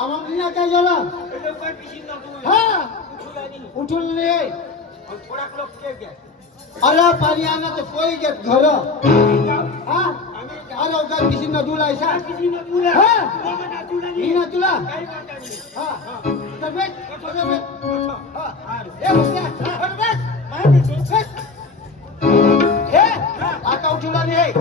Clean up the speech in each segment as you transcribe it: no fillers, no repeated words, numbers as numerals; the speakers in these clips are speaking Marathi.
आम्हाला काय झालं हा उठून रे अरे पाणी आणा तर कोई घेत घर हा अरे उगा किसी नदूला ऐसा मीना तुला हा तर बेट हे आता उठूला रे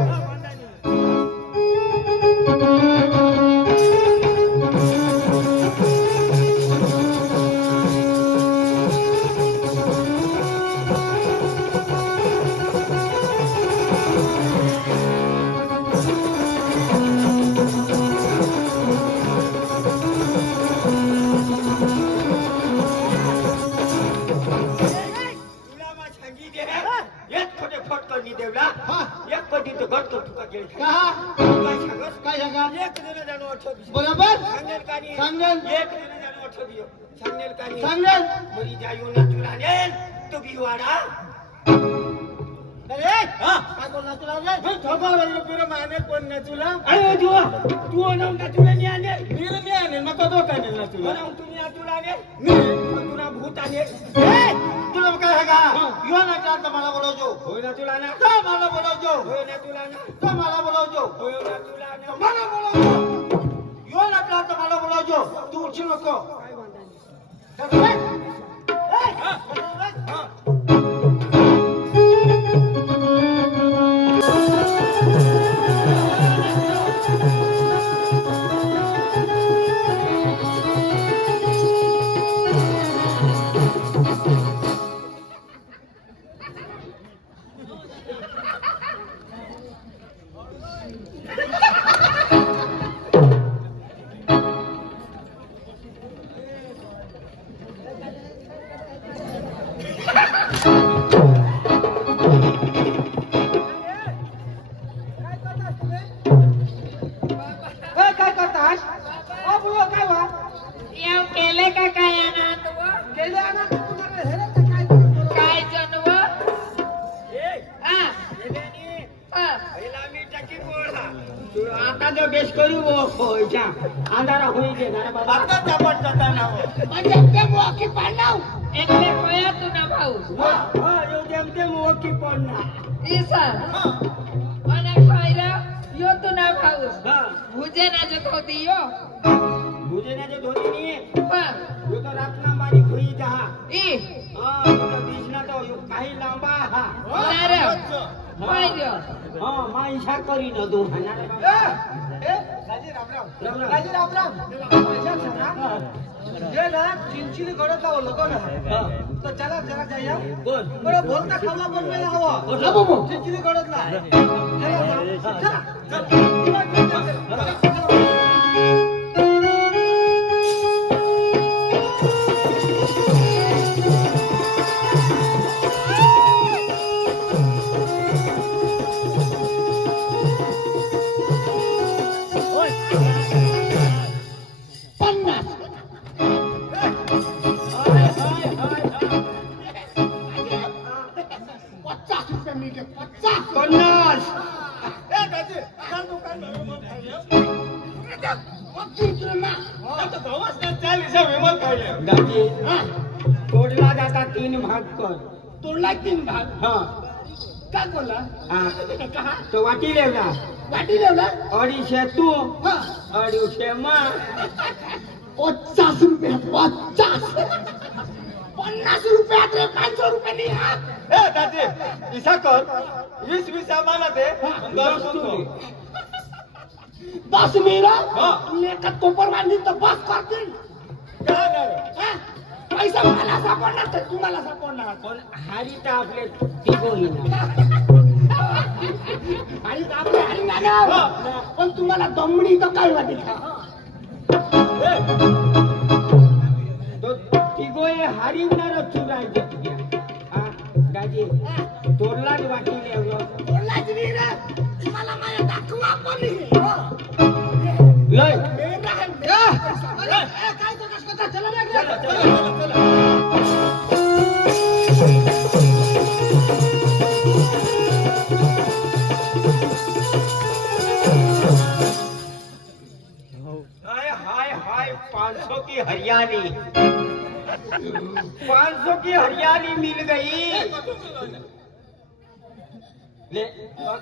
बरोबर सांगेल सांगेल तो भिवाडा काय बोलणार तुला माने कोण ना तुला अरे तू ना तुला नाही आले मी आणे मग कधो काय ना तुला तुम्ही तुला आले मी तुला भूत आले तुला काय आहे का यो ना चालतं मला बोलवजो होय ना तुला ना का मला बोलवजो होय ना तुला ना का मला बोलवजो होय ना तुला ना मला बोलवजो यो ना चालतं मला बोलवजो तू उठशील नको काय करतास बुवा काय वा येव केले का काय अनाथ व केले ना तुम्हाला हे काय करू काय जनव आता जो बेस करू होयच्या अंधारा होई दे ना बाबा आता चापट जाताना म्हणजे ते मोकी पाडनाव एकले कोया तू ना भाऊ यो जेमते मोकी पडना इसा आणि खायला यो तू ना भाऊ भुजे ना जो होती यो मुझे ना जो धोती नहीं है हा यो तो रातना मारी खोई जहा ई हां यो तो बीजना तो यो काही लांबा हा नारे पाहियो हां मा इशार करी न दो राजी राम राम ये ना चिंचिनी गडत लावलं लोक ना तर चला जरा जाऊया बोल बरं बोलता खावा बनवायला हवा बाबू चिंचिनी गडत ला चला दादी तोडला जाता 3 भाग कर तोडला 3 भाग हां काय बोला हां तो वाटी लेवला वाटी लेवला 250 तू हा 250 मा 50 रुपये 50 रुपयात रे 500 रुपये नाही हा ए दादी इसा कर 20 आम्हाला दे 10 तू 10 मेरा हा. लेका कोपर बांधली तर बस करतील काय नाही हा? पैसा मला सापडणार तर तुम्हाला सापडणार पण हारी तर आपले तिघोही ना आणि आपले हरी नाना पण तुम्हाला दमडी तर काय वाटेल तो तिघोही हारीवणार चुरायचे दादी तोडलाच वाटी लेवलं बोलायचं नाही रे तुम्हाला माझ्या दाखवा पण लय काय तो कस कसा चला लागला हाय हाय हाय भाई 500 की हरियाली 500 की हरियाली मिल गई ले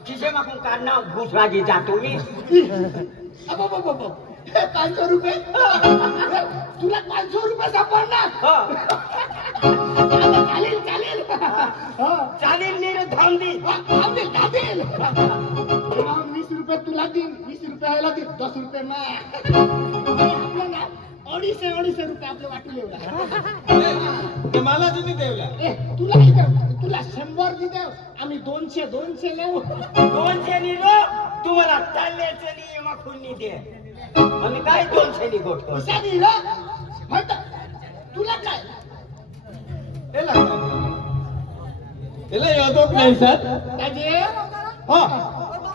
किसे मागून काढणार घुस राजी जातो मी 500 रुपये तुला 500 रुपये सापडणार चालेल चालेल चालेल नीर धांदी चालेल चालेल 20 रुपये तुला देईन 20 रुपये ह्याला देईन 10 रुपये आपलं ना 250 रुपये आपलं वाटून एवढा ते मला तुम्ही देवला तुला तुला 100 देऊ आम्ही 200 नेऊ 200 नीरो तुम्हाला चालले चली माखून नी दे आम्ही काय 200 नी गोट पैसा दिला म्हणत तुला काय त्याला यादव नाही सर दाजे हा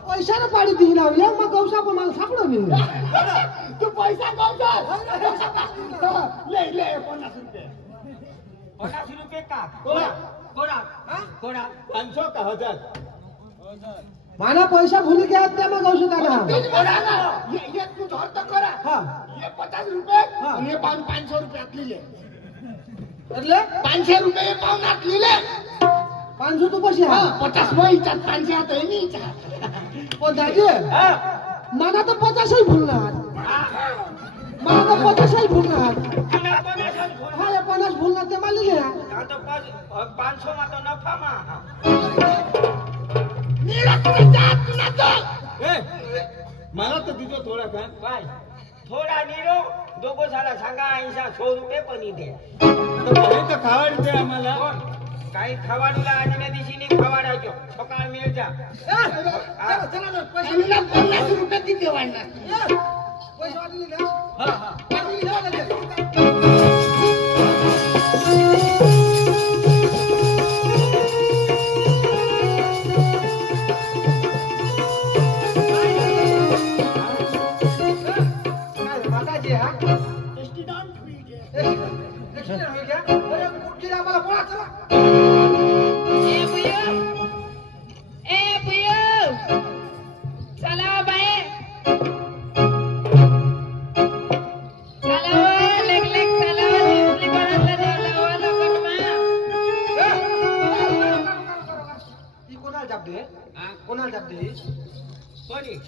पैशाने पाडी दिली लावली मग गौसा पण मला सापडव मी तू पैसा गौसा ले ले 50 रुपये 50 रुपये का कोणा कोणा कोणा 500 का 1000 माना पैसा भूल गया त्या मग औषध आला ये तू धर तो करा हां ये 50 रुपये आणि ये 500 रुपये आतली ले એટલે 500 रुपये ये पाऊन आतली ले 500 तो पैसे हां 50 वही 500 आता है नहीं पण दादी माना तो 50 ही भूलणार माना तो 50 ही भूलणार हां ये 50 भूलणार ते माली ले हां तो 500 मा तो नफा मा नीरा तुला जात तुला तो मला तर दिजो थोडा का काय थोडा नीरो दोघो साला सांगा 100 रुपये पण दे तर काही तर खावाड दे आम्हाला काही खवाडूला आजच्या दिवशी खवाडायचो सकाळ मिळचा चला पैसे 50 रुपये किती वाढणार पैसे वाटले ना हां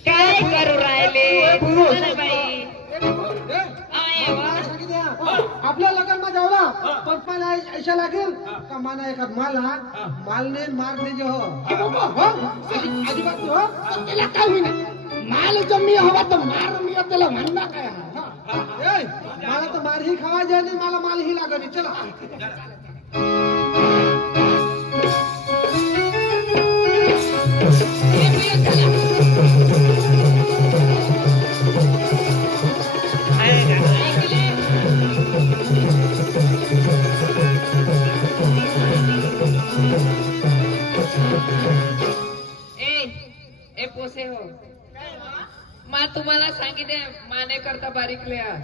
काय करू राहिले बाई आपल्या लोकांना जावला पण पण ऐसा लागेल का माना एखाद माल हा मालने मारने जो हो अजिबात हो त्याला काय होईना माल जो मी हवा तर मार मी त्याला म्हणणार काय मला तर मार ही खावायची आणि मला माल ही लागली चला पोसे हो मा तुम्हाला सांगितले माने करता बारीक लिहा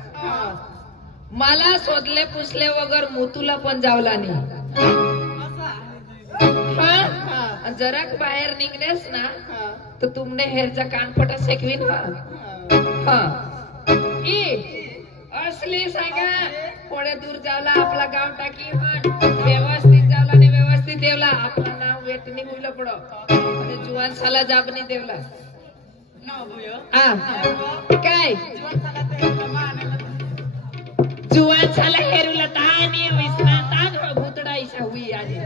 मला शोधले पुसले वगर मुतूला पण जावला नाही हा जराक बाहेर निघनेस ना तर तुमने हेरचा कानपटा शेकवीन हा असली सांगा थोडे दूर जावला आपला गाव टाकी व्यवस्थित जावला आणि व्यवस्थित देवला आपलं नाव वेटणी होईल पडो आणि जुवान साला जाबनी देवला काय जुवान साला हेरुला तानी विसना तान भूतडा इशा हुई आजी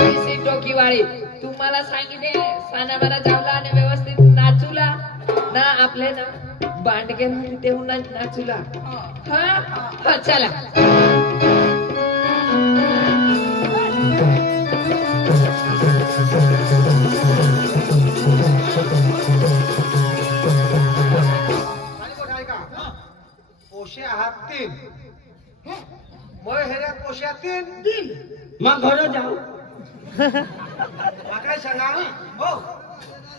इसी टोकी वाली तुम्हाला सांगितले साना मला जावला आणि व्यवस्थित नाचूला ना आपले ना बांडगे देऊन नाचूला हा चला पोशे आहात 3 मग हेऱ्या पोशा 3 मग घर जाऊ काय सांगा हो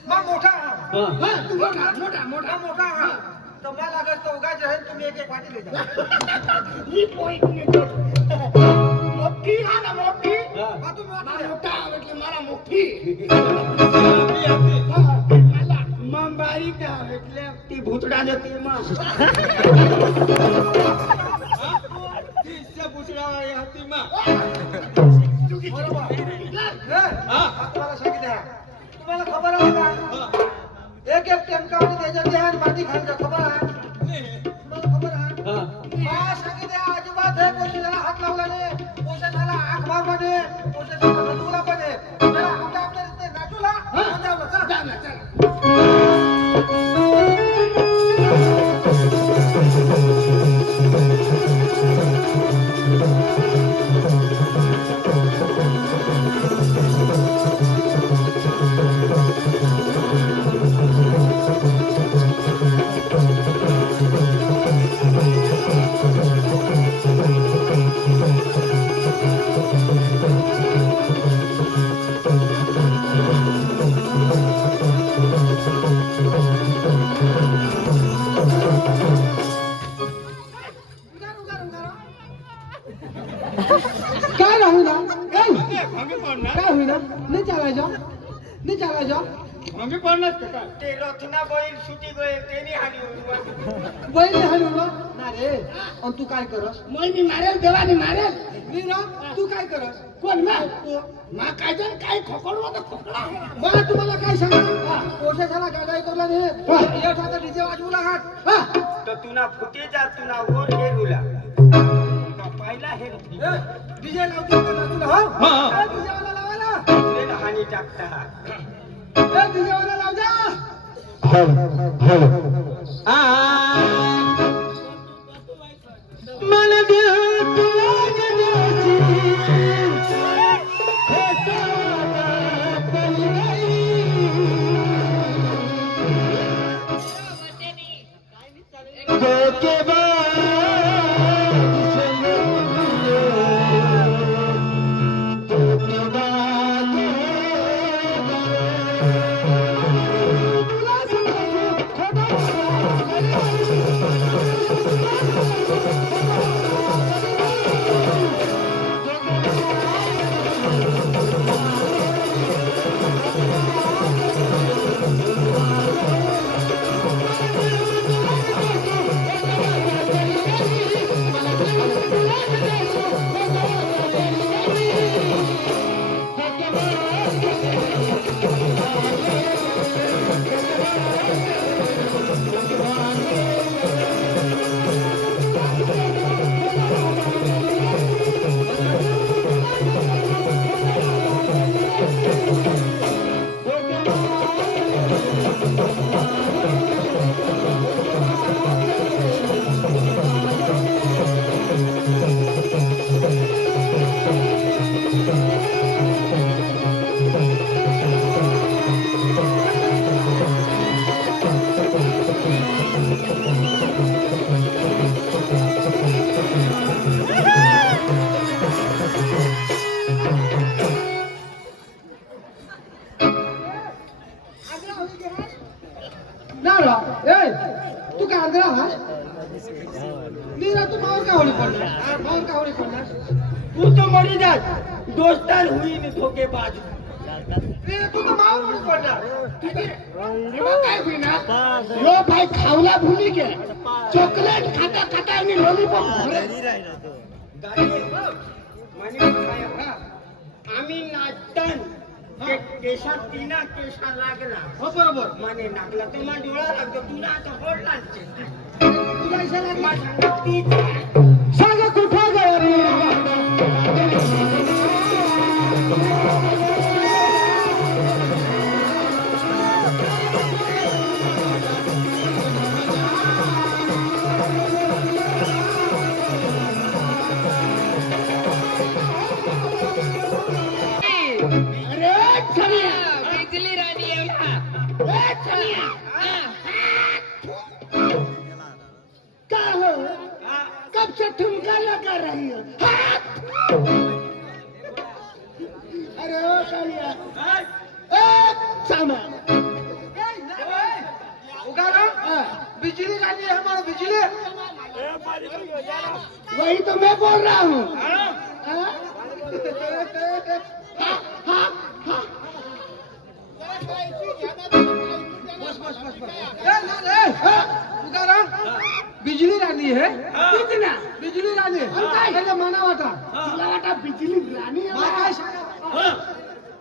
मग मोठा मोठा तर मला लागत तो उगाच राहील तुम्ही एक वाटी ले ही पॉइंट मोठी हा ना मोठी मोठा म्हटलं मला मोठी मला मग बारीक એટલે ती भूतडा जती मग तीसच्या पुसडावर या हातीमा. बरोबर. तुम्हाला सांगितलं तुम्हाला खबर आहे का एक एक टेमका आणि त्याच्यात ध्यान माती खायचं खबर आहे तुम्हाला खबर आहे मला सांगितलं अजिबात हे पोषणाला हात लावला नाही पोषणाला आंख मार म्हणे पोषणाला नदूला म्हणे चला आपल्या आपल्या इथे नाचूला चला काय राहू ना काय होईना नाही चालायचं मग पडणार का काय? ते रथना बैल सुटी गए तेनी हानी होईल बैल हाणू ना रे आणि तू काय करस मी मारेल देवानी मारेल मी ना तू काय करस कोण मा तू मा काय जण काय खोकडलो तर खोकडा मला तुम्हाला काय सांगा पोषाला गाडाई करला नाही एक हातात डीजे वाजवला हात तर तुना फुटे जा तुना वर हेरूला पाहिला हेरू डीजे लावतो तुला हो डीजे वाला लावायला हानी टाकता डीजे वाला लाव जा मन दिल तू काय आंधळा हा नीरा तू मावर का होली पडणार तू तो मरी जात दोस्तार हुई ने धोखेबाज नीरा तू तर मावर होली पडणार काय होईना यो भाई खावला भूली के चॉकलेट खाता खाता आणि लॉलीपॉप आम्ही नाचतान ते केशा तीना केशा लागला हो बरोबर माने नागला तर मा डोळा लागतो तुला आता गोड लागते तुला इशा लागली सांग कुठे गरी बिजली राणी एवढा क्या हो कब से ठुमका लगा रही हो अरे ओ कालिया सामा बिजली रानी है हमारा बिजली वही तो मैं बोल रहा हूँ बस बस बस बस तुकाराम बिजली राणी है तीच ना बिजली राणी काय मना वाटा तुला वाटा बिजली राणी आहे मला बा. काय सांगा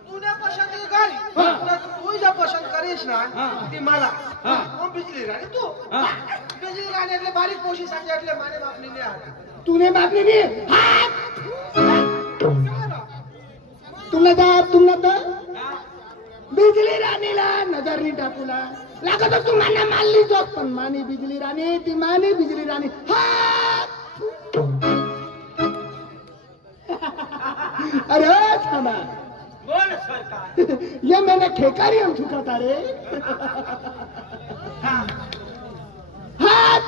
तूने पसंद कर तू जर पसंद करीस ना ती मला मग बिजली राणी तू बिजली राणी એટલે બારીક પોશી સાથે એટલે માને બાપની ને આ तूने बापने ने हात तुला तर बिजली राणीला नजर नाही टाकूला लागत तू माना मारली जोक पण मानी बिजली राणी ती मानी बिजली राणी हात अरे थांबा बोल सरकार ये मैंने खेकारी हम चुका रे हात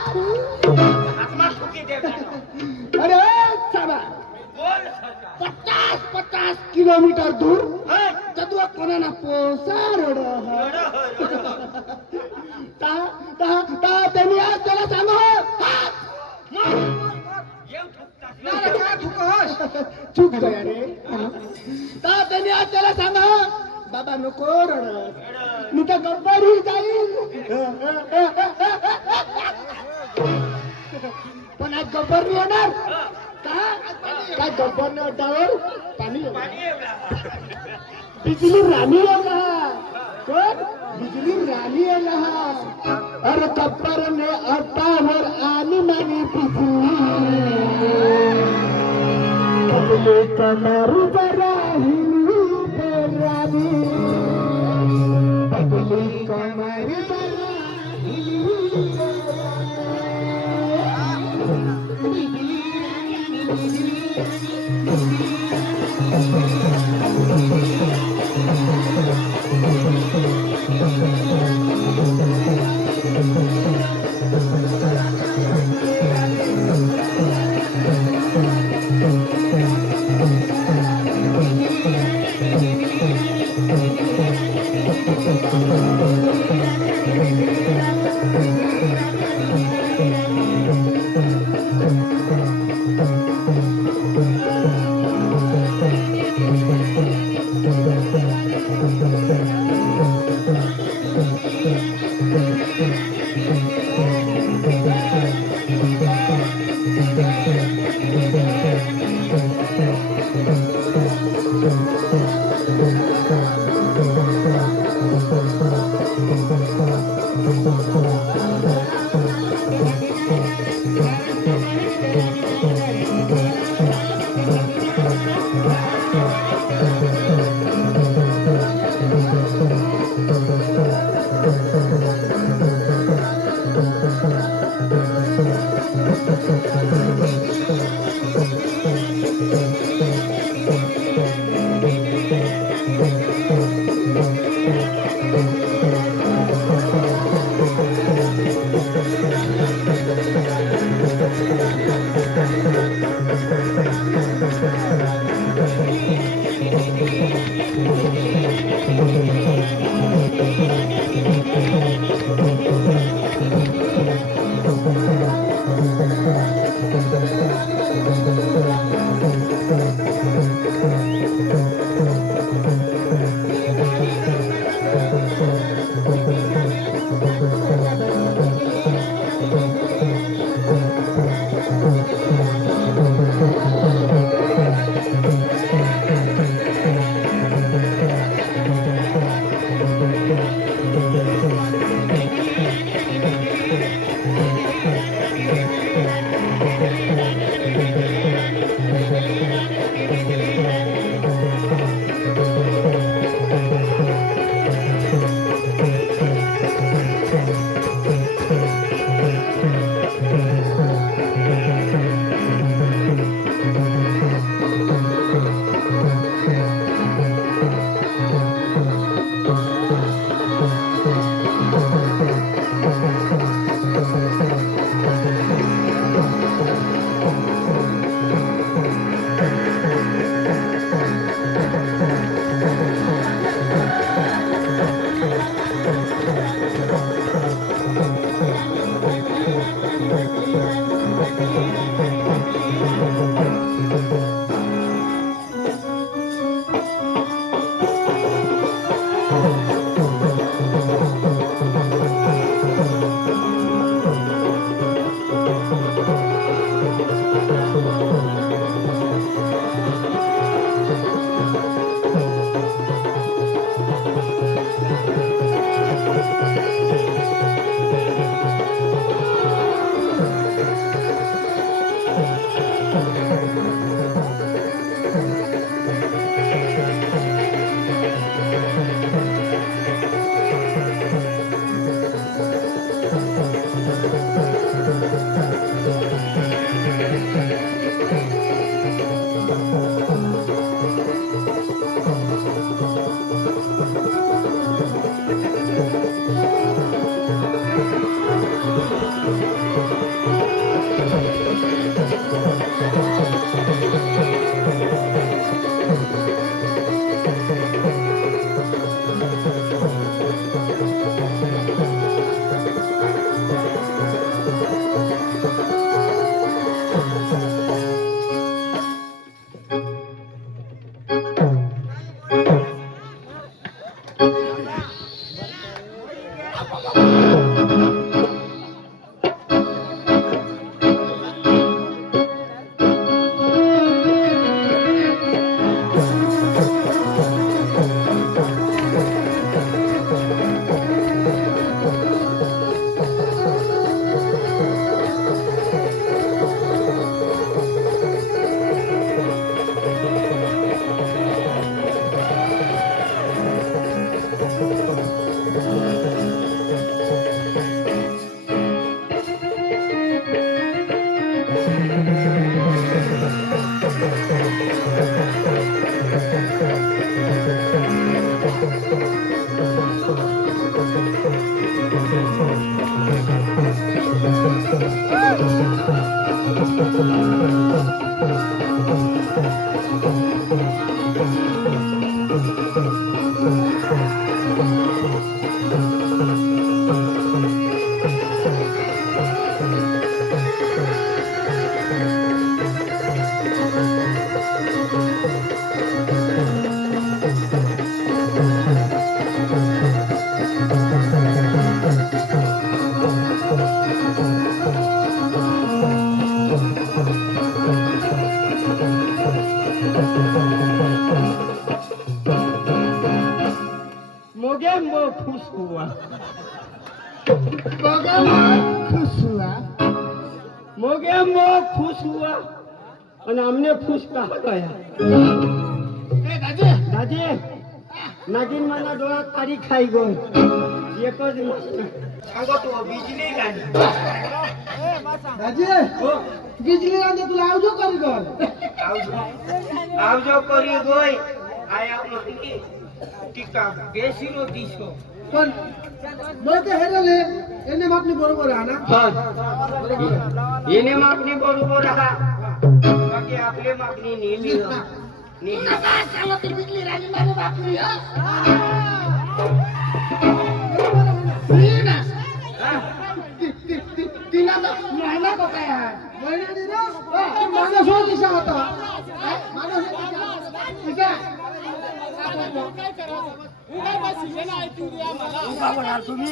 आत्मा ठुकी दे अरे थांबा बोल सरकार 50 किलोमीटर दूर हं? जदू कोणाला पोसा रोड त्यांनी आज त्याला सांगा येऊ ठुकता ના काय थुकस चूक गया रे त्यांनी आज त्याला सांगा बाबा नको रडत मी तर गब्बरही जाईल पण आज गब्बर नाही येणार का काय गब्बर नाही अड्डावर पाणी येणार. पाणी एवढा बिजली रानी है कौन बिजली रानी है अरे कब्बर ने अड्डावर आनी मानी बिजली कमर बरा हिली रानी बिजली कमर बरा हिली मोगे मो खुश हुआ खुश हुआ मोगे मो खुश हुआ और हमने खुश कहा गया दादी नागिन मला डोळा काढी खाई गो एकच सांगो तू बिजली राणी राजे बिजली राजे तुला आवजो करी गो आवजो करी गोय आया म्हणकी टीका बेसिरो दिसो पण बोलते हेरले एने मागणी बरोबर आहे ना येणे मागणी बरोबर आहे बाकी आपले मागणी नेहमी बिजली राणी माझी बापरी तिला महिना को काय आहे महिना दे ना माझा शो दिशा होता माझा शो दिशा तुम्ही